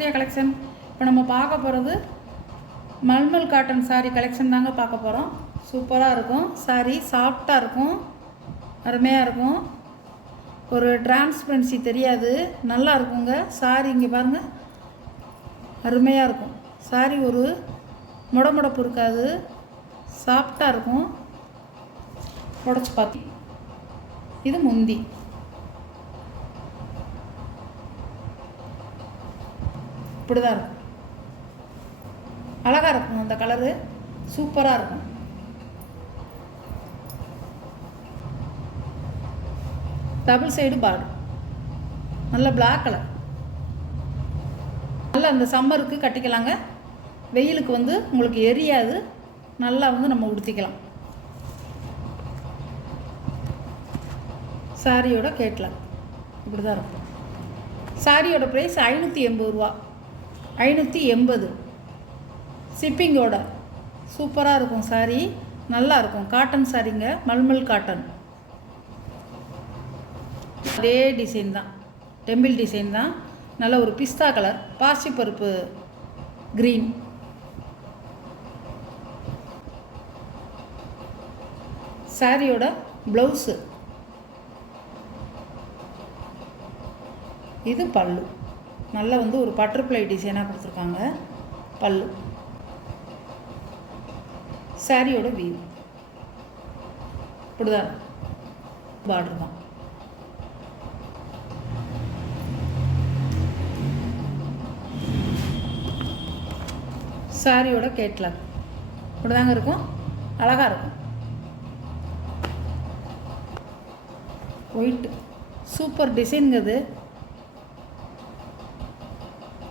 Aishwarya collection. இப்போ நம்ம பார்க்க போகிறது மல்மல் காட்டன் சாரீ கலெக்ஷன் தாங்க பார்க்க போகிறோம். சூப்பராக இருக்கும் சாரீ, சாஃப்டாக இருக்கும், அருமையாக இருக்கும், ஒரு டிரான்ஸ்பரன்சி தெரியாது, நல்லா இருக்குங்க சாரீ. இங்கே பாருங்கள், அருமையாக இருக்கும் சாரீ, ஒரு முடமுடப்பு இருக்காது, சாஃப்டாக இருக்கும். உடச்சி பார்த்து இது முந்தி, இப்படி தான் இருக்கும், அழகாக இருக்கும். அந்த கலரு சூப்பராக இருக்கும். டபுள் சைடு பார்டர், நல்ல பிளாக் கலர், நல்லா அந்த சம்மருக்கு கட்டிக்கலாங்க. வெயிலுக்கு உங்களுக்கு எரியாது, நல்லா நம்ம உடுத்திக்கலாம். சாரியோட கேட்லாக் இப்படி தான் இருக்கும். சாரியோட ப்ரைஸ் 580 ரூபா, 580. ஷிப்பிங்கோட சூப்பராக இருக்கும் சாரீ, நல்லா இருக்கும். காட்டன் சாரீங்க, மல்மல் காட்டன். அதே டிசைன் தான், டெம்பிள் டிசைன் தான். நல்ல ஒரு பிஸ்தா கலர், பாசிப்பருப்பு க்ரீன். சாரியோட ப்ளவுஸு இது பல்லு, நல்லா ஒரு பட்டர்ஃப்ளை டிசைனாக கொடுத்துருக்காங்க பல்லு. சாரியோட வியூ இப்படிதான், பார்டர் தான். சாரியோட கேட்லாக் இப்படி தாங்க இருக்கும், அழகாக இருக்கும். ஒயிட்டு சூப்பர் டிசைனுங்கிறது,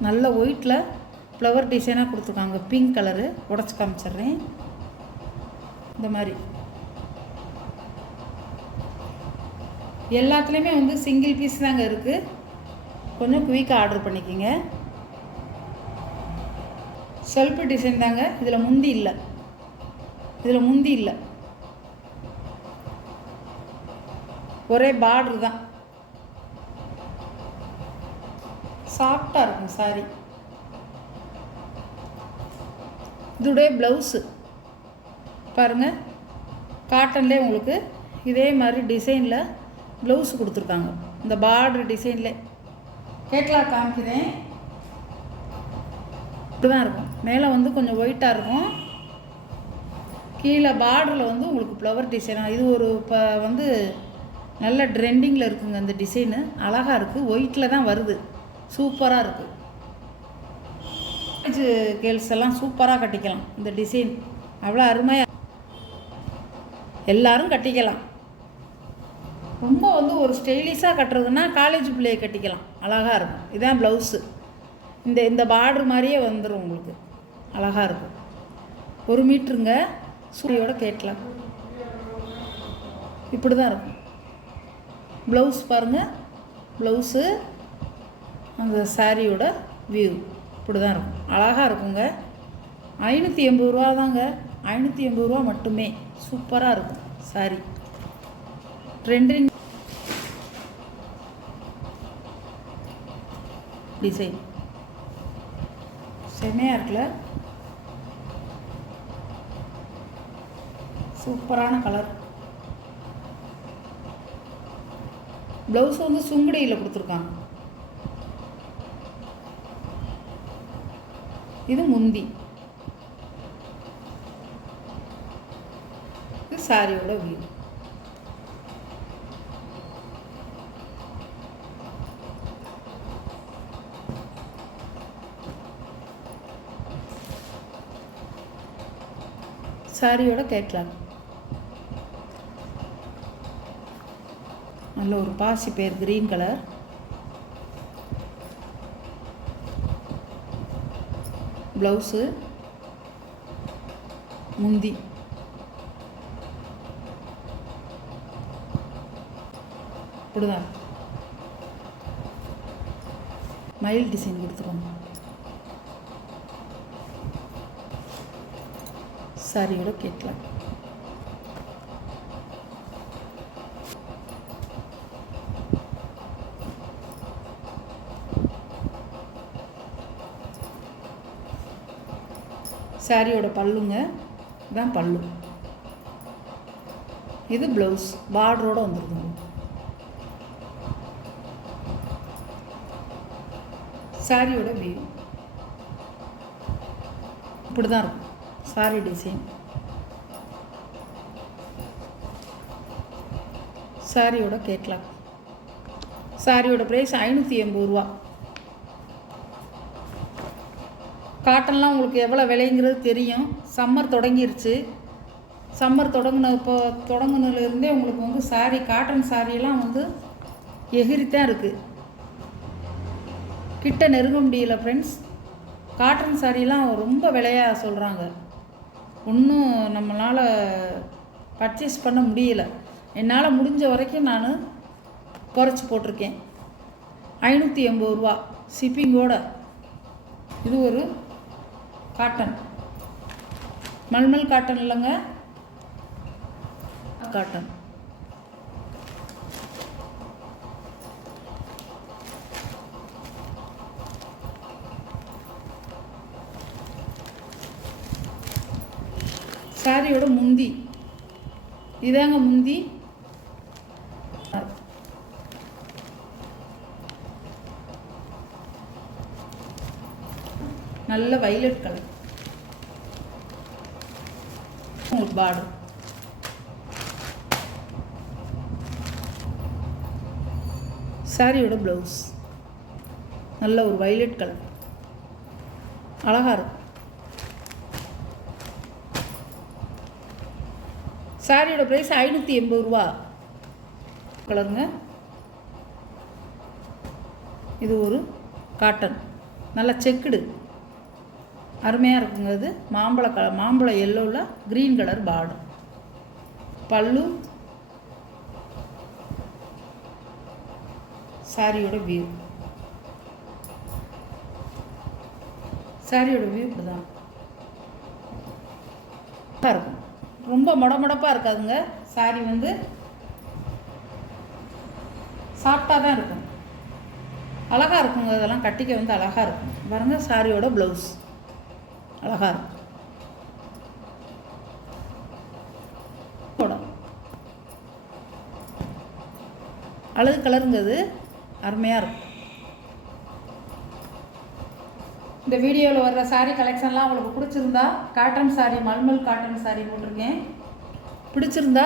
நல்ல ஒயிட்டில் ஃப்ளவர் டிசைனாக கொடுத்துருக்காங்க. பிங்க் கலரு, உடச்சி காமிச்சிட்றேன். இந்த மாதிரி எல்லாத்துலேயுமே சிங்கிள் பீஸ் தாங்க இருக்குது, கொஞ்சம் குயிக்காக ஆர்டர் பண்ணிக்கிங்க. செல்ஃப் டிசைன் தாங்க, இதில் முந்தி இல்லை, இதில் முந்தி இல்லை, ஒரே பார்டர் தான். சாஃப்டாக இருக்கும் சாரி. இதுடைய ப்ளவுஸு பாருங்கள், காட்டன்லேயே உங்களுக்கு இதே மாதிரி டிசைனில் ப்ளவுஸு கொடுத்துருக்காங்க. இந்த பார்டர் டிசைனில் கேட்லாக் காமிக்கிறேன். இப்படி தான் இருக்கும். மேலே கொஞ்சம் ஒயிட்டாக இருக்கும், கீழே பார்டரில் உங்களுக்கு ஃப்ளவர் டிசைனாக. இது ஒரு இப்போ நல்ல ட்ரெண்டிங்கில் இருக்குங்க இந்த டிசைனு, அழகாக இருக்குது. ஒயிட்டில் தான் வருது, சூப்பராக இருக்குது. கேர்ள்ஸ் எல்லாம் சூப்பராக கட்டிக்கலாம். இந்த டிசைன் அவ்வளோ அருமையாக, எல்லோரும் கட்டிக்கலாம். ரொம்ப ஒரு ஸ்டைலிஷாக கட்டுறதுன்னா காலேஜ் பிள்ளையை கட்டிக்கலாம், அழகாக இருக்கும். இதுதான் ப்ளவுஸு. இந்த பார்டர் மாதிரியே வந்துடும் உங்களுக்கு, அழகாக இருக்கும். 1 மீட்டருங்க. சூரியோட கேட்லாம் இப்படி தான் இருக்கும். ப்ளவுஸ் பாருங்கள், ப்ளவுஸு அந்த சாரியோட வியூ இப்படி தான் இருக்கும், அழகாக இருக்குங்க. 580 ரூபா தாங்க, 580 ரூபா மட்டுமே. சூப்பராக இருக்கும் சாரி. ட்ரெண்டிங் டிசைன் செம்மையாக இருக்குல்ல, சூப்பரான கலர். ப்ளவுஸ் சுங்குடியில் கொடுத்துருக்காங்க. இது முந்தி, இது சாரியோட வியூ. சாரியோட கேட்லாக் நல்ல ஒரு பாசி பேர் கிரீன் கலர். ப்ளவுஸு முந்தி இப்படிதான் மயில் டிசைன் கொடுத்துருவாங்க. சாரியோட கேட்கலாம். சாரியோட பல்லுங்க, இதுதான் பல்லு. இது ப்ளவுஸ் பார்டரோடு வந்துருக்குங்க. சாரியோட வியூ இப்படி தான் இருக்கும். சாரி டிசைன், சாரியோட கேட்லாக். சாரியோட ப்ரைஸ் 580 ரூபா. காட்டன்லாம் உங்களுக்கு எவ்வளோ விலைங்கிறது தெரியும். சம்மர் தொடங்கிருச்சு. சம்மர் தொடங்குனதுலேருந்தே உங்களுக்கு வந்து சாரீ, காட்டன் சாரியெல்லாம் வந்து எகிரித்தான் இருக்குது. கிட்ட நெருங்க முடியல ஃப்ரெண்ட்ஸ். காட்டன் சாரியெல்லாம் ரொம்ப விலையாக சொல்கிறாங்க. ஒன்றும் நம்மளால் பர்ச்சேஸ் பண்ண முடியல. என்னால் முடிஞ்ச வரைக்கும் நான் குறைச்சி போட்டிருக்கேன். 580 ரூபா ஷிப்பிங்கோட. இது ஒரு காட்டன், மல்மல் காட்டன் இல்லைங்க, காட்டன். சாரியோட முந்தி இதாங்க முந்தி. நல்ல வைலட் கலர் உங்களுக்கு பார்டர். சாரியோட ப்ளவுஸ் நல்ல ஒரு வைலட் கலர், அழகாக இருக்கும். சாரியோட ப்ரைஸ் 580 ரூபா. கலருங்க. இது ஒரு காட்டன், நல்ல செக்குடு, அருமையாக இருக்குங்க. இது மாம்பழ எல்லோவில் க்ரீன் கலர் பார்டர். பல்லு, சாரியோட வியூ. சாரியோட வியூ இப்படி தான் இருக்கும். ரொம்ப மொடமொடப்பாக இருக்காதுங்க. சாரி வந்து சாஃப்டாக தான் இருக்கும். அழகாக இருக்குங்க. இதெல்லாம் கட்டிக்க வந்து அழகாக இருக்கும். பாருங்க, சாரியோட ப்ளவுஸ் அழகாக இருக்கும். அழகு கலருங்கிறது அருமையாக இருக்கும். இந்த வீடியோவில் வர்ற சாரீ கலெக்ஷன்லாம் உங்களுக்கு பிடிச்சிருந்தா, காட்டன் சாரீ, மல்மல் காட்டன் சாரீ போட்டிருக்கேன். பிடிச்சிருந்தா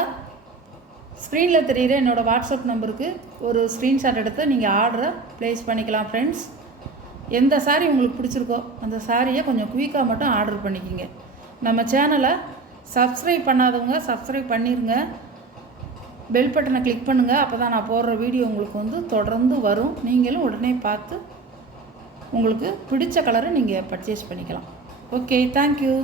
ஸ்க்ரீனில் தெரிகிற என்னோடய வாட்ஸ்அப் நம்பருக்கு ஒரு ஸ்க்ரீன்ஷாட் எடுத்து நீங்கள் ஆர்டரை ப்ளேஸ் பண்ணிக்கலாம் ஃப்ரெண்ட்ஸ். எந்த சாரீ உங்களுக்கு பிடிச்சிருக்கோ அந்த சாரியை கொஞ்சம் குயிக்காக மட்டும் ஆர்டர் பண்ணிக்கோங்க. நம்ம சேனலை சப்ஸ்கிரைப் பண்ணாதவங்க சப்ஸ்கிரைப் பண்ணிடுங்க. பெல் பட்டனை கிளிக் பண்ணுங்கள். அப்போ தான் நான் போடுற வீடியோ உங்களுக்கு வந்து தொடர்ந்து வரும். நீங்களும் உடனே பார்த்து உங்களுக்கு பிடிச்ச கலரை நீங்கள் பர்ச்சேஸ் பண்ணிக்கலாம். Okay, thank you.